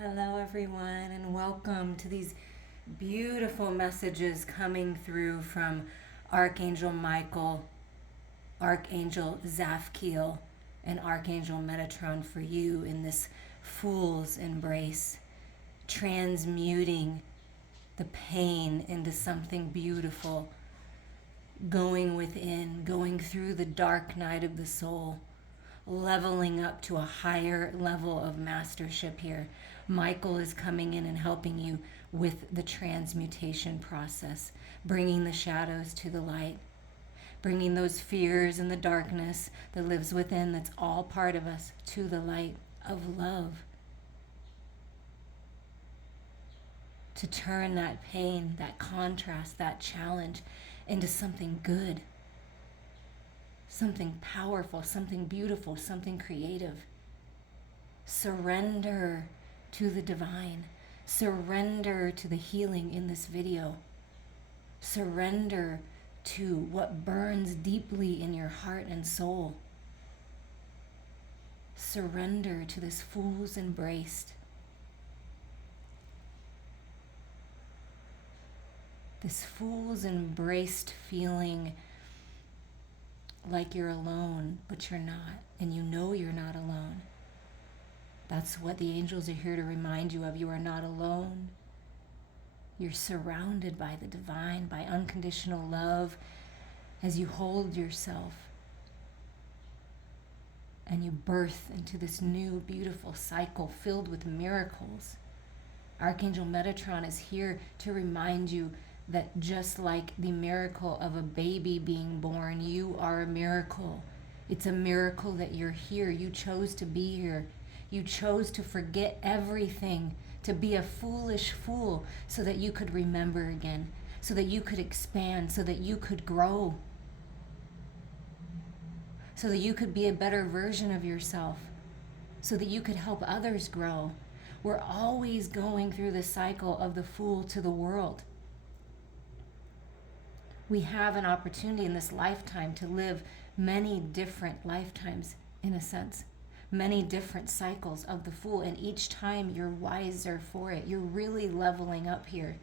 Hello, everyone, and welcome to these beautiful messages coming through from Archangel Michael, Archangel Zaphkiel, and Archangel Metatron for you in this Fool's Embrace, transmuting the pain into something beautiful, going within, going through the dark night of the soul, leveling up to a higher level of mastership here. Michael is coming in and helping you with the transmutation process, bringing the shadows to the light, bringing those fears and the darkness that lives within, that's all part of us, to the light of love. To turn that pain, that contrast, that challenge into something good, something powerful, something beautiful, something creative. Surrender to the divine. Surrender to the healing in this video. Surrender to what burns deeply in your heart and soul. Surrender to this fool's embrace. This fool's embraced feeling like you're alone, but you're not, and you know you're not alone. That's what the angels are here to remind you of. You are not alone. You're surrounded by the divine, by unconditional love, as you hold yourself and you birth into this new, beautiful cycle filled with miracles. Archangel Metatron is here to remind you that just like the miracle of a baby being born, you are a miracle. It's a miracle that you're here. You chose to be here. You chose to forget everything, to be a foolish fool so that you could remember again, so that you could expand, so that you could grow, so that you could be a better version of yourself, so that you could help others grow. We're always going through the cycle of the fool to the world. We have an opportunity in this lifetime to live many different lifetimes, in a sense, many different cycles of the fool, and each time you're wiser for it. You're really leveling up here.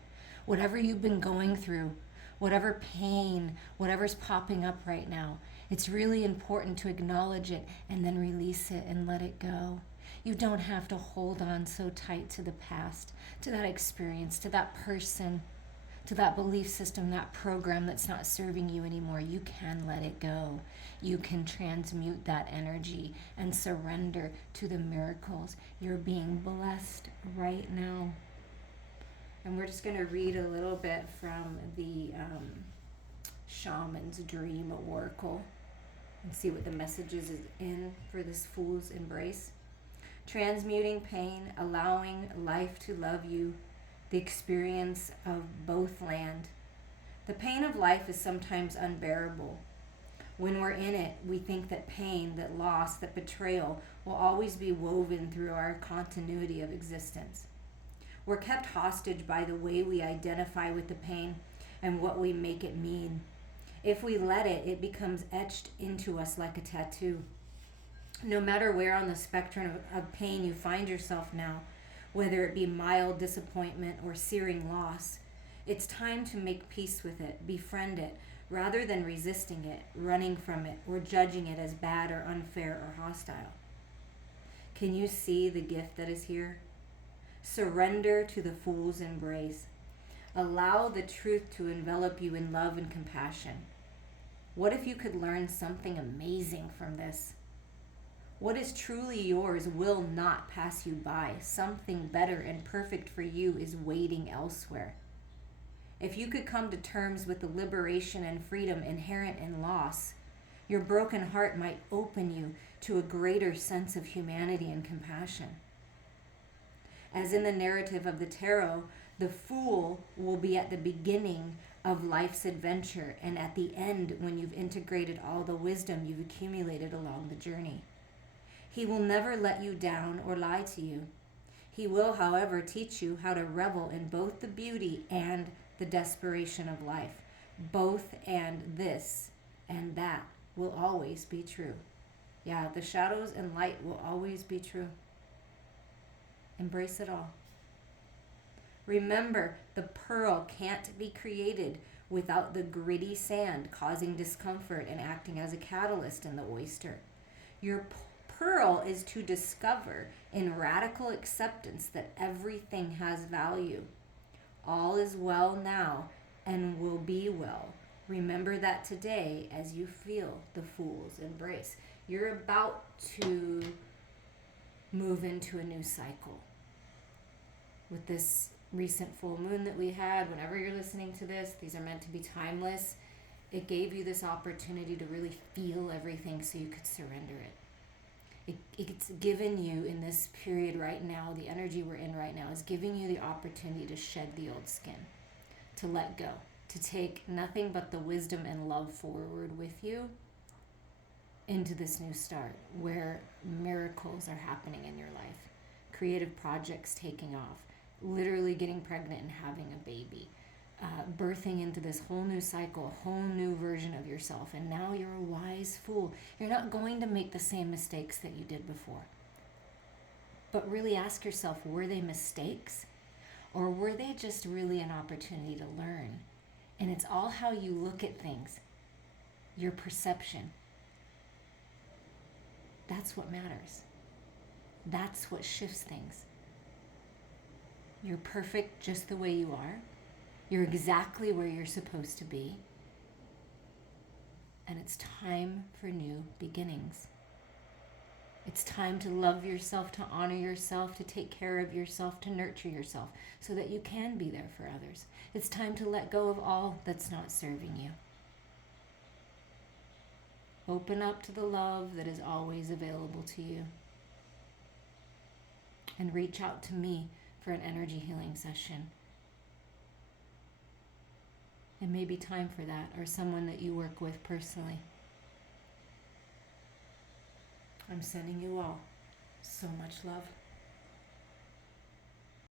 Whatever you've been going through, whatever pain, whatever's popping up right now, it's really important to acknowledge it and then release it and let it go. You don't have to hold on so tight to the past, to that experience, to that person, to that belief system, that program that's not serving you anymore. You can let it go. You can transmute that energy and surrender to the miracles. You're being blessed right now. And we're just going to read a little bit from the Shaman's Dream Oracle and see what the messages is in for this fool's embrace. Transmuting pain, allowing life to love you, the experience of both land. The pain of life is sometimes unbearable. When we're in it, we think that pain, that loss, that betrayal will always be woven through our continuity of existence. We're kept hostage by the way we identify with the pain and what we make it mean. If we let it, it becomes etched into us like a tattoo. No matter where on the spectrum of pain you find yourself now, whether it be mild disappointment or searing loss, it's time to make peace with it, befriend it, rather than resisting it, running from it, or judging it as bad or unfair or hostile. Can you see the gift that is here? Surrender to the fool's embrace. Allow the truth to envelop you in love and compassion. What if you could learn something amazing from this? What is truly yours will not pass you by. Something better and perfect for you is waiting elsewhere. If you could come to terms with the liberation and freedom inherent in loss, your broken heart might open you to a greater sense of humanity and compassion. As in the narrative of the tarot, the fool will be at the beginning of life's adventure and at the end when you've integrated all the wisdom you've accumulated along the journey. He will never let you down or lie to you. He will, however, teach you how to revel in both the beauty and the desperation of life. Both and this and that will always be true. Yeah, the shadows and light will always be true. Embrace it all. Remember, the pearl can't be created without the gritty sand causing discomfort and acting as a catalyst in the oyster. Your pearl is to discover in radical acceptance that everything has value. All is well now and will be well. Remember that today as you feel the fool's embrace. You're about to move into a new cycle. With this recent full moon that we had, whenever you're listening to this, these are meant to be timeless. It gave you this opportunity to really feel everything so you could surrender it. It's given you in this period right now, the energy we're in right now is giving you the opportunity to shed the old skin, to let go, to take nothing but the wisdom and love forward with you into this new start where miracles are happening in your life, creative projects taking off, literally getting pregnant and having a baby, birthing into this whole new cycle, a whole new version of yourself. And now you're a wise fool. You're not going to make the same mistakes that you did before. But really ask yourself, were they mistakes? Or were they just really an opportunity to learn? And it's all how you look at things, your perception. That's what matters. That's what shifts things. You're perfect just the way you are. You're exactly where you're supposed to be. And it's time for new beginnings. It's time to love yourself, to honor yourself, to take care of yourself, to nurture yourself so that you can be there for others. It's time to let go of all that's not serving you. Open up to the love that is always available to you. And reach out to me for an energy healing session. It may be time for that, or someone that you work with personally. I'm sending you all so much love.